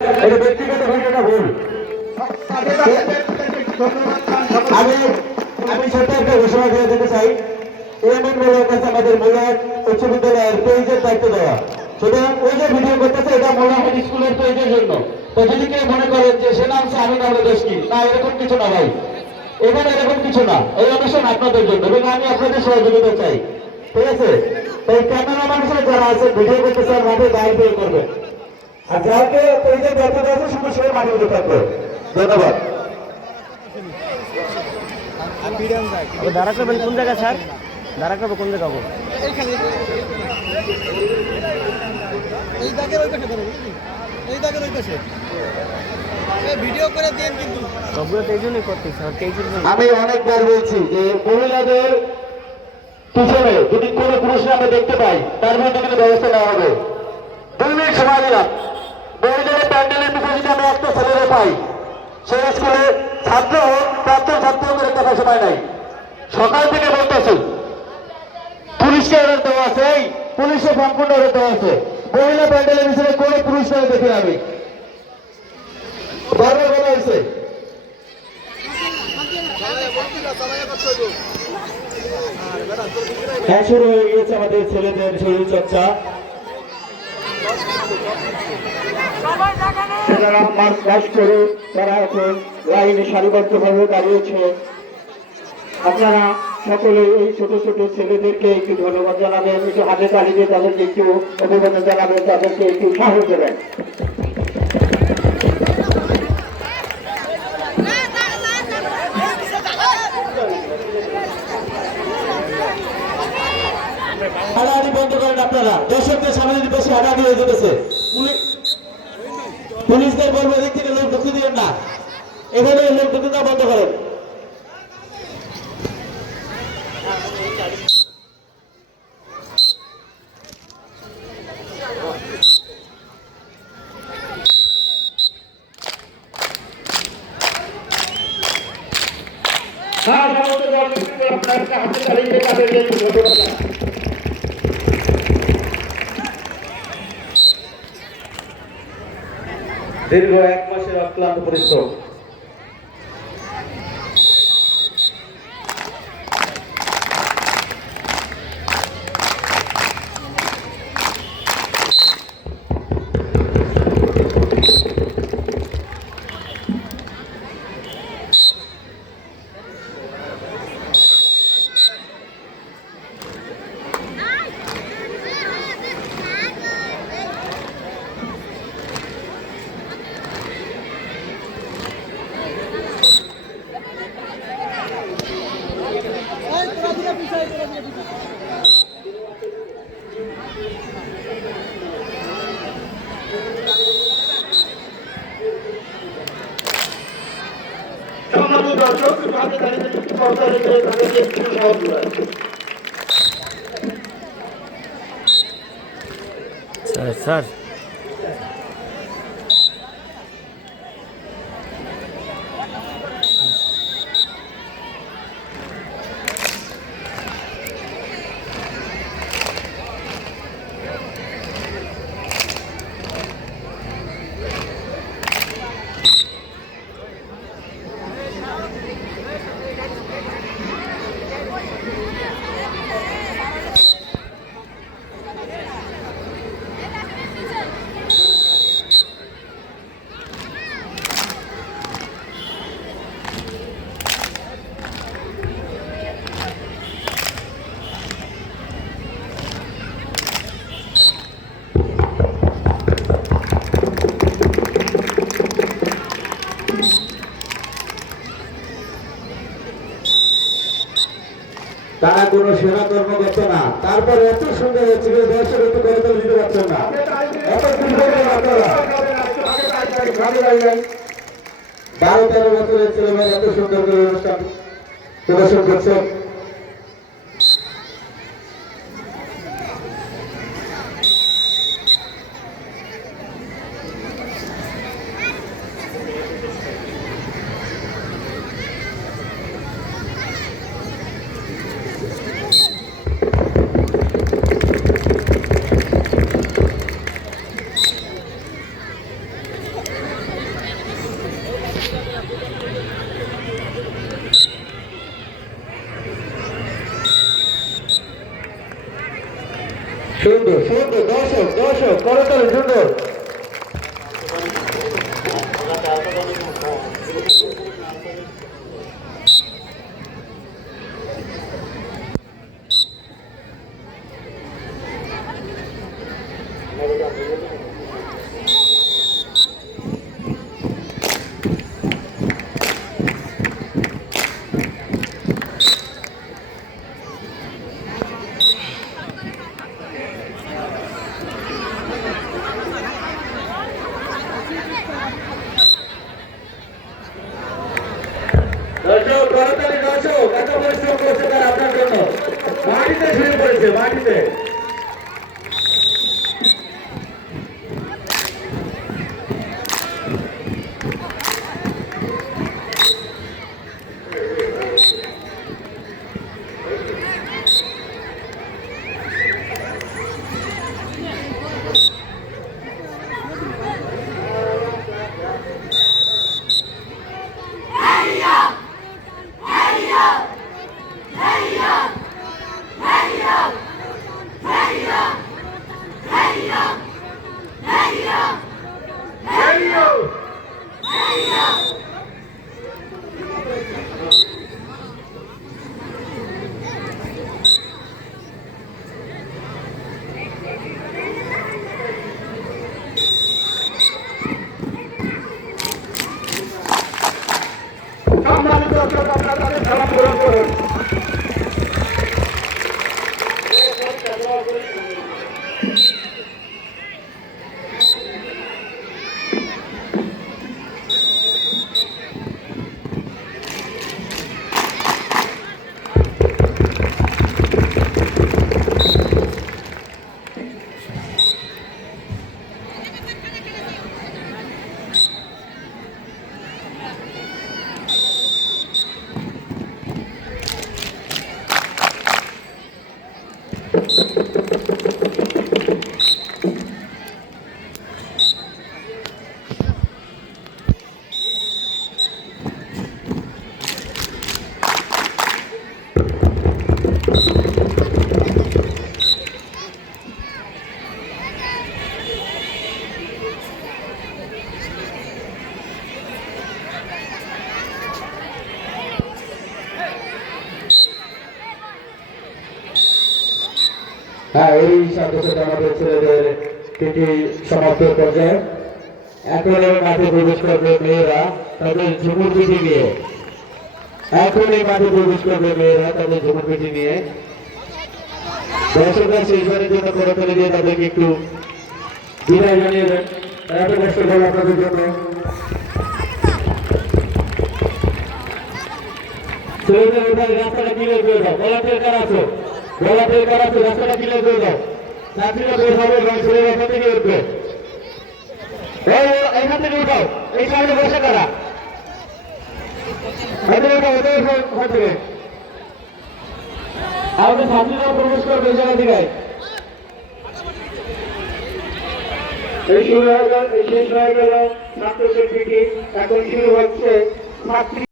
এটা ব্যক্তিগত ঘটনা ভুল। আমি আমি ছোট্ট একটা ঘোষণা করে দিতে চাই, এমন মূলক কাছে আমাদের মূলক উচ্চ বিদ্যালয়ের পেজের দায়িত্ব দেওয়া। সুতরাং ওই যে ভিডিও করতেছে এটা মূলক স্কুলের পেজের জন্য। তো যদি কেউ মনে করেন যে সে নামছে আমি নামলে দোষ কি, না এরকম কিছু না ভাই, এখানে এরকম কিছু না। এই অনুষ্ঠান আপনাদের জন্য এবং আমি আপনাদের সহযোগিতা চাই, ঠিক আছে? তাই ক্যামেরা মানুষের যারা আছে ভিডিও করতেছে আর মাঠে দাঁড়িয়ে বের করবে, আর যাকে পেজের দায়িত্ব দেওয়া আছে শুধু সে মাঠে উঠে থাকবে। ধন্যবাদ। দাঁড়া করবেন কোন জায়গা স্যার? দাঁড়া করবো কোন জায়গা? আমি অনেকবার বলছি যে মহিলাদের পিছনে যদি কোনো পুরুষরা আমরা দেখতে পাই তার মধ্যে কিন্তু ব্যবস্থা নেওয়া হবে। 2 মিনিট সময় দিলাম। মহিলাদের প্যান্ডেলের পিছনে যদি আমরা একটা ছেলেরে পাই, সেই স্কুলে ছাত্র হোক প্রাক্তন ছাত্র হোক দেখার সময় নাই। সকাল থেকে বলতেছি পুলিশকে অর্ডার দেওয়া আছে, এই পুলিশের সম্পূর্ণ অর্ডার দেওয়া আছে। মহিলা প্যান্ডেলের পিছনে কোনো পুরুষরা দেখি আমি বারবার বলা হয়েছে। হ্যাঁ, শুরু হয়ে গিয়েছে আমাদের ছেলেদের শরীর চর্চা। ছেলেরা মার্চ পাস্ট করে তারা এখন লাইনে সারিবদ্ধভাবে দাঁড়িয়েছে। আপনারা সকলে এই ছোট ছোট ছেলেদেরকে একটু ধন্যবাদ জানাবেন, একটু হাতে তালি দিয়ে তাদেরকে একটু অভিনন্দন জানাবেন, তাদেরকে একটু সাহস দেবেন। হাড়াহাড়ি বন্ধ করেন আপনারা, দর্শকদের সামনে বেশি হাড়াহাড়ি হয়ে যেতেছে। পুলিশদের বলবো এদিক থেকে লোক ঢুকতে দিবেন না, এখানে লোক ঢুকতে দেওয়া বন্ধ করেন। দীর্ঘ 1 মাসের অক্লান্ত পরিশ্রম। স্যার তারা কোন সেনা কর্মকর্তা না, তারপর এত সুন্দর হচ্ছে দর্শক একটু করে তুলে দিতে পারছেন না। এত সুন্দর আপনারা 12-13 বছরের ছেলেমেয়েরা এত সুন্দর করে অনুষ্ঠান প্রদর্শন করছেন। সুন্দর সুন্দর, দর্শক দর্শক করতালি, সুন্দর। দর্শক করতালি, দর্শক এত পরিশ্রম করছে তারা আপনার জন্য, মাটিতে শুয়ে পড়েছে, মাটিতে। সম্মানিত দর্শক, আপনারা তাদের খেলা পূরণ করুন। হ্যাঁ, এই সাথে সাথে আমাদের ছেলেদের পিটি সমাপ্ত পর্যায়ে। এখন মাঠে প্রবেশ করবে মেয়েরা তাদের ঝুমুর পিঠি নিয়ে। এখন এই মাঠে প্রবেশ করবে মেয়েরা তাদের ঝুমুর পিঠি নিয়ে। দর্শকরা সেই জনের জন্য করতালি দিয়ে তাদেরকে একটু বিদায় জানিয়ে দেন। এত কষ্ট হল আপনাদের জন্য। ছেলেদের রাস্তাটা ক্লিয়ার করে দাও, গোলাপের কার আছো, গোলাপের কার আছো, রাস্তাটা ক্লিয়ার করে দাও। ছাত্রীরা বের হবে এবং ছেলেরা এখান থেকে উঠবে। এখান থেকে উঠাও, এই সামনে বসে কারা আমাদের ছাত্রীরা প্রবেশ করবে এই জায়গা থেকে। এই শুরু হয়ে গেল, এই শেষ হয়ে গেল ছাত্রদের পিটি। এখন শুরু হচ্ছে ছাত্রী